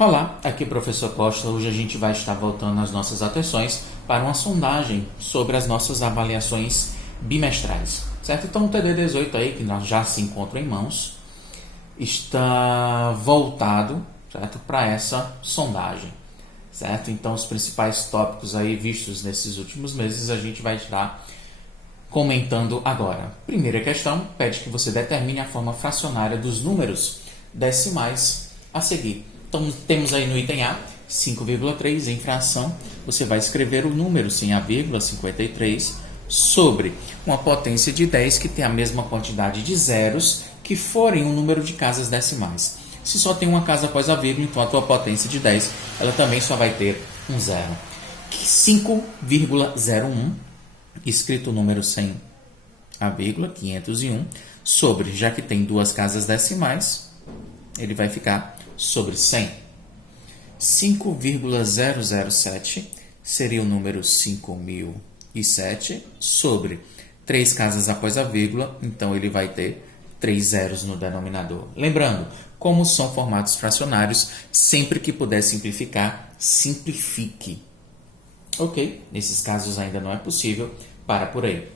Olá, aqui é o professor Costa. Hoje a gente vai estar voltando as nossas atenções para uma sondagem sobre as nossas avaliações bimestrais, certo? Então o TD18 aí, que nós já se encontra em mãos, está voltado, certo, para essa sondagem, certo? Então os principais tópicos aí vistos nesses últimos meses a gente vai estar comentando agora. Primeira questão, pede que você determine a forma fracionária dos números decimais a seguir. Então, temos aí no item A, 5,3 em fração. Você vai escrever o número sem a vírgula, 53, sobre uma potência de 10 que tem a mesma quantidade de zeros que forem o número de casas decimais. Se só tem uma casa após a vírgula, então a tua potência de 10, ela também só vai ter um zero. 5,01, escrito o número sem a vírgula, 501, sobre, já que tem duas casas decimais, ele vai ficar sobre 100. 5,007 seria o número 5007 sobre 3 casas após a vírgula, então ele vai ter 3 zeros no denominador. Lembrando, como são formatos fracionários, sempre que puder simplificar, simplifique. Ok, nesses casos ainda não é possível, para por aí.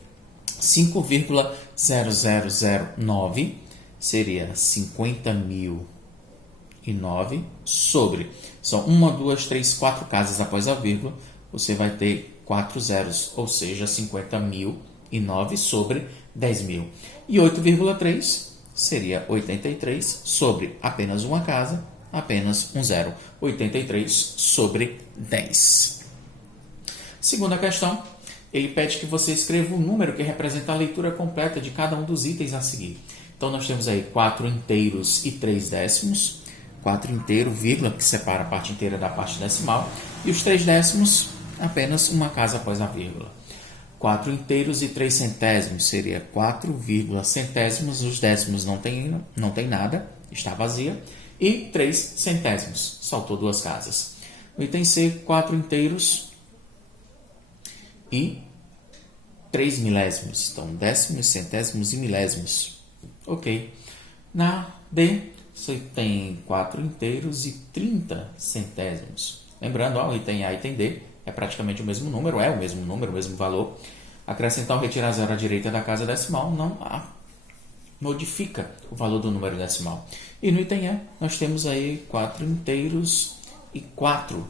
5,0009 seria 50.009 sobre, são 1, 2, 3, 4 casas após a vírgula, você vai ter 4 zeros, ou seja, 50.009 sobre 10.000. E 8,3 seria 83 sobre apenas uma casa, apenas um zero. 83 sobre 10. Segunda questão, ele pede que você escreva o número que representa a leitura completa de cada um dos itens a seguir. Então, nós temos aí 4 inteiros e 3 décimos. 4 inteiro, vírgula, que separa a parte inteira da parte decimal. E os 3 décimos, apenas uma casa após a vírgula. 4 inteiros e 3 centésimos seria 4, centésimos. Os décimos não tem nada, está vazia. E 3 centésimos, saltou duas casas. No item C, 4 inteiros e 3 milésimos. Então, décimos, centésimos e milésimos. Ok. Na D, você tem 4 inteiros e 30 centésimos. Lembrando, ó, item A e item D é praticamente o mesmo número, o mesmo valor. Acrescentar ou retirar zero à direita da casa decimal não modifica o valor do número decimal. E no item E, nós temos aí 4 inteiros e 4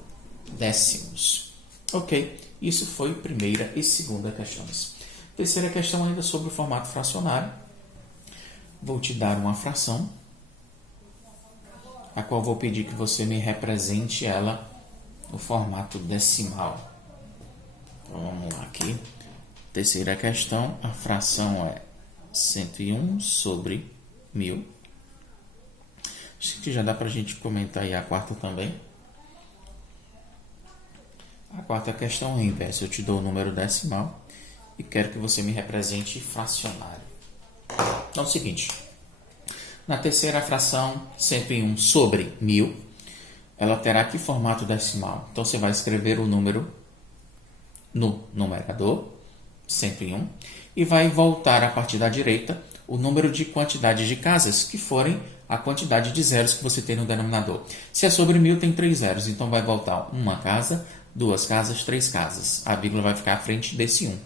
décimos. Ok, isso foi primeira e segunda questões. Terceira questão ainda sobre o formato fracionário. Vou te dar uma fração, a qual vou pedir que você me represente ela no formato decimal. Então, vamos lá aqui. Terceira questão, a fração é 101 sobre 1000. Acho que já dá para a gente comentar aí a quarta também. A quarta questão é inversa. Eu te dou o número decimal e quero que você me represente fracionário. Então é o seguinte. Na terceira fração, 101 sobre 1000, ela terá que formato decimal. Então, você vai escrever o número no numerador, 101, e vai voltar a partir da direita o número de quantidade de casas que forem a quantidade de zeros que você tem no denominador. Se é sobre 1000, tem 3 zeros, então vai voltar uma casa, 2 casas, 3 casas. A vírgula vai ficar à frente desse 1.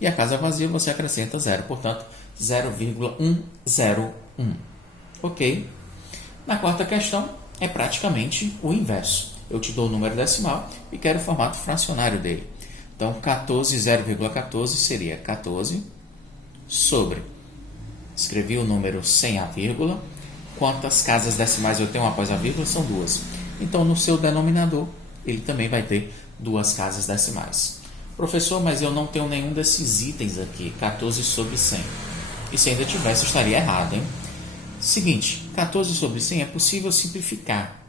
E a casa vazia você acrescenta 0, portanto, 0,101. Ok? Na quarta questão, é praticamente o inverso. Eu te dou o número decimal e quero o formato fracionário dele. Então, 14, 0,14 seria 14 sobre, escrevi o número sem a vírgula. Quantas casas decimais eu tenho após a vírgula? São 2. Então, no seu denominador, ele também vai ter 2 casas decimais. Professor, mas eu não tenho nenhum desses itens aqui, 14 sobre 100. E se ainda tivesse, eu estaria errado, hein? Seguinte, 14 sobre 100 é possível simplificar.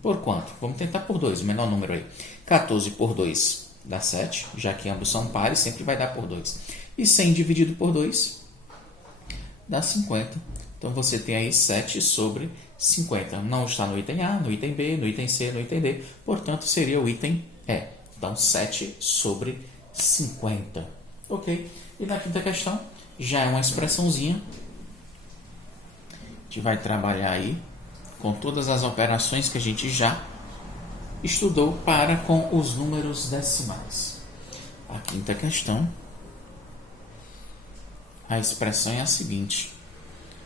Por quanto? Vamos tentar por 2, o menor número aí. 14 por 2 dá 7, já que ambos são pares, sempre vai dar por 2. E 100 dividido por 2 dá 50. Então, você tem aí 7 sobre 50. Não está no item A, no item B, no item C, no item D. Portanto, seria o item E. Então, 7 sobre 50. Ok? E na quinta questão, já é uma expressãozinha. A gente vai trabalhar aí com todas as operações que a gente já estudou para com os números decimais. A quinta questão, a expressão é a seguinte.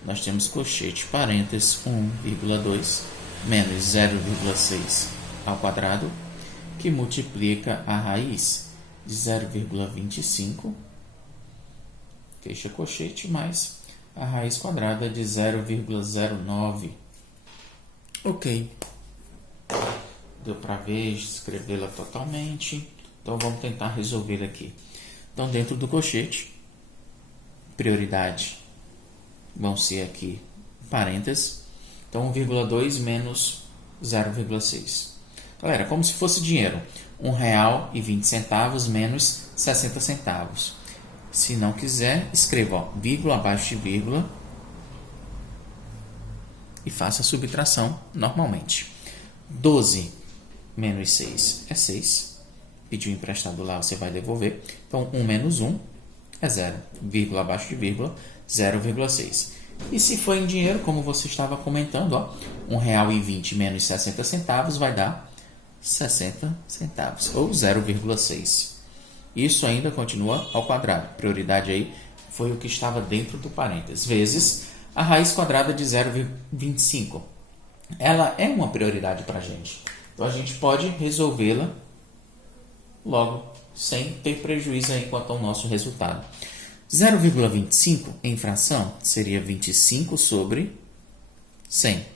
Nós temos colchete, parênteses, 1,2 menos 0,6 ao quadrado, que multiplica a raiz de 0,25, fecha colchete, mais a raiz quadrada de 0,09. Ok. Deu para ver, escrevê-la totalmente. Então, vamos tentar resolver aqui. Então, dentro do colchete, prioridade vão ser aqui parênteses. Então, 1,2 menos 0,6. Galera, como se fosse dinheiro. R$1,20 menos 60 centavos. Se não quiser, escreva ó, vírgula abaixo de vírgula e faça a subtração normalmente. 12 menos 6 é 6. Pediu emprestado lá, você vai devolver. Então, 1 menos 1 é 0. Vírgula abaixo de vírgula, 0,6. E se for em dinheiro, como você estava comentando, ó, R$1,20 menos 60 centavos vai dar 60 centavos, ou 0,6. Isso ainda continua ao quadrado. Prioridade aí foi o que estava dentro do parênteses. Vezes a raiz quadrada de 0,25. Ela é uma prioridade para a gente. Então, a gente pode resolvê-la logo, sem ter prejuízo aí quanto ao nosso resultado. 0,25 em fração seria 25 sobre 100.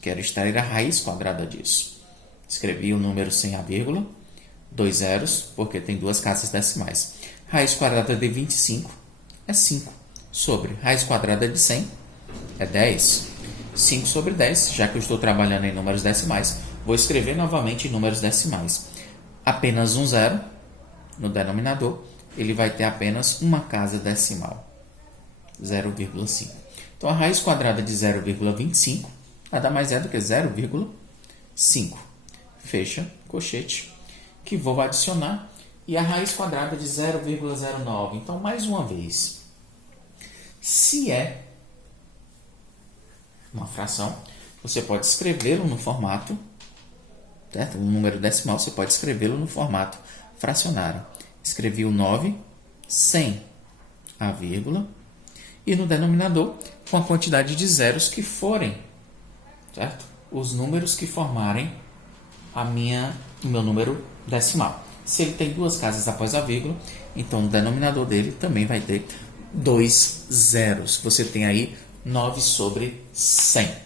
Quero extrair a raiz quadrada disso. Escrevi o número sem a vírgula, 2 zeros, porque tem duas casas decimais. Raiz quadrada de 25 é 5 sobre raiz quadrada de 100 é 10. 5 sobre 10, já que eu estou trabalhando em números decimais, vou escrever novamente em números decimais. Apenas um zero no denominador, ele vai ter apenas uma casa decimal, 0,5. Então, a raiz quadrada de 0,25 nada mais é do que 0,5. Fecha colchete, que vou adicionar, e a raiz quadrada de 0,09. Então, mais uma vez, se é uma fração, você pode escrevê-lo no formato, certo? Um número decimal, você pode escrevê-lo no formato fracionário. Escrevi o 9 sem a vírgula e no denominador com a quantidade de zeros que forem, certo? Os números que formarem o meu número decimal. Se ele tem duas casas após a vírgula, então o denominador dele também vai ter 2 zeros. Você tem aí 9 sobre 100.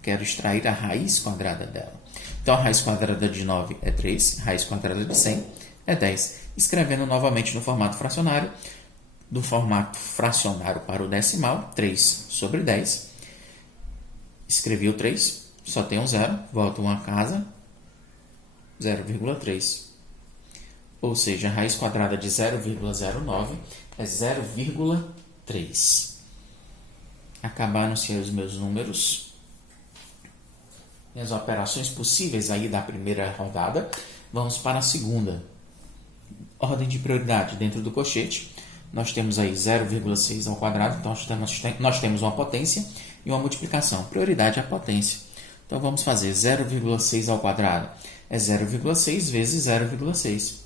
Quero extrair a raiz quadrada dela. Então, a raiz quadrada de 9 é 3, a raiz quadrada de 100 é 10. Escrevendo novamente no formato fracionário, do formato fracionário para o decimal, 3 sobre 10. Escrevi o 3, só tem um zero, volta uma casa, 0,3. Ou seja, a raiz quadrada de 0,09 é 0,3. Acabaram-se os meus números. As operações possíveis aí da primeira rodada. Vamos para a segunda. Ordem de prioridade dentro do colchete. Nós temos aí 0,6 ao quadrado. Então, nós temos uma potência e uma multiplicação. Prioridade é a potência. Então, vamos fazer 0,6 ao quadrado. É 0,6 vezes 0,6.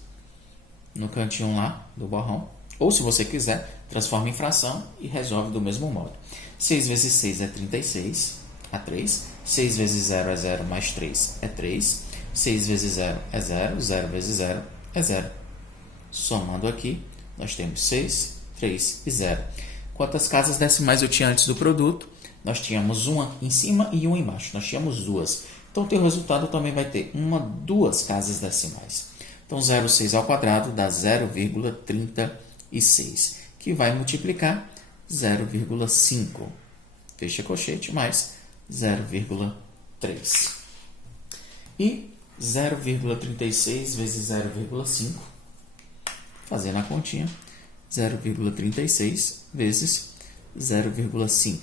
No cantinho lá do borrão. Ou, se você quiser, transforma em fração e resolve do mesmo modo. 6 vezes 6 é 36. A 3. 6 vezes 0 é 0, mais 3 é 3. 6 vezes 0 é 0. 0 vezes 0 é 0. Somando aqui, nós temos 6, 3 e 0. Quantas casas decimais eu tinha antes do produto? Nós tínhamos uma em cima e uma embaixo. Nós tínhamos duas. Então, o teu resultado também vai ter duas casas decimais. Então, 0,6 ao quadrado dá 0,36, que vai multiplicar 0,5. Fecha colchete, mais 0,3. E 0,36 vezes 0,5, fazendo a continha, 0,36 vezes 0,5.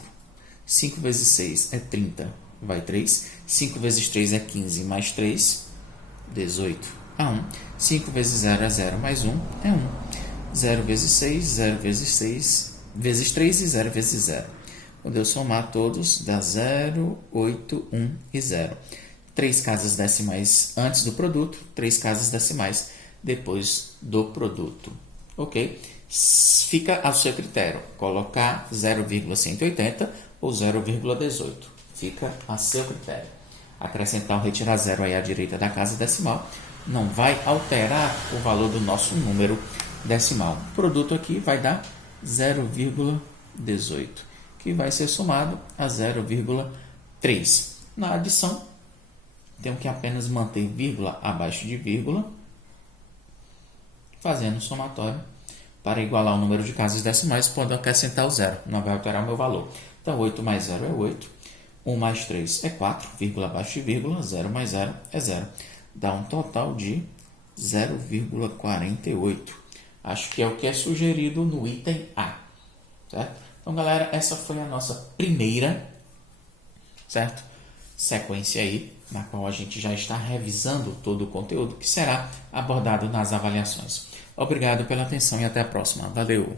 5 vezes 6 é 30, vai 3. 5 vezes 3 é 15, mais 3, 18, a 1. 5 vezes 0 é 0, mais 1 é 1. 0 vezes 6, 0 vezes 6, vezes 3 e 0 vezes 0. Quando eu somar todos, dá 0, 8, 1 e 0. 3 casas decimais antes do produto, 3 casas decimais depois do produto. Ok? Fica ao seu critério colocar 0,180 ou 0,18. Fica a seu critério. Acrescentar ou retirar zero aí à direita da casa decimal não vai alterar o valor do nosso número decimal. O produto aqui vai dar 0,18, que vai ser somado a 0,3. Na adição, tenho que apenas manter vírgula abaixo de vírgula, fazendo o somatório. Para igualar o número de casas decimais, pode acrescentar o zero, não vai alterar o meu valor. Então, 8 mais 0 é 8, 1 mais 3 é 4, vírgula abaixo de vírgula, 0 mais 0 é 0. Dá um total de 0,48. Acho que é o que é sugerido no item A. Certo? Então, galera, essa foi a nossa primeira, certo? Sequência aí, na qual a gente já está revisando todo o conteúdo que será abordado nas avaliações. Obrigado pela atenção e até a próxima. Valeu!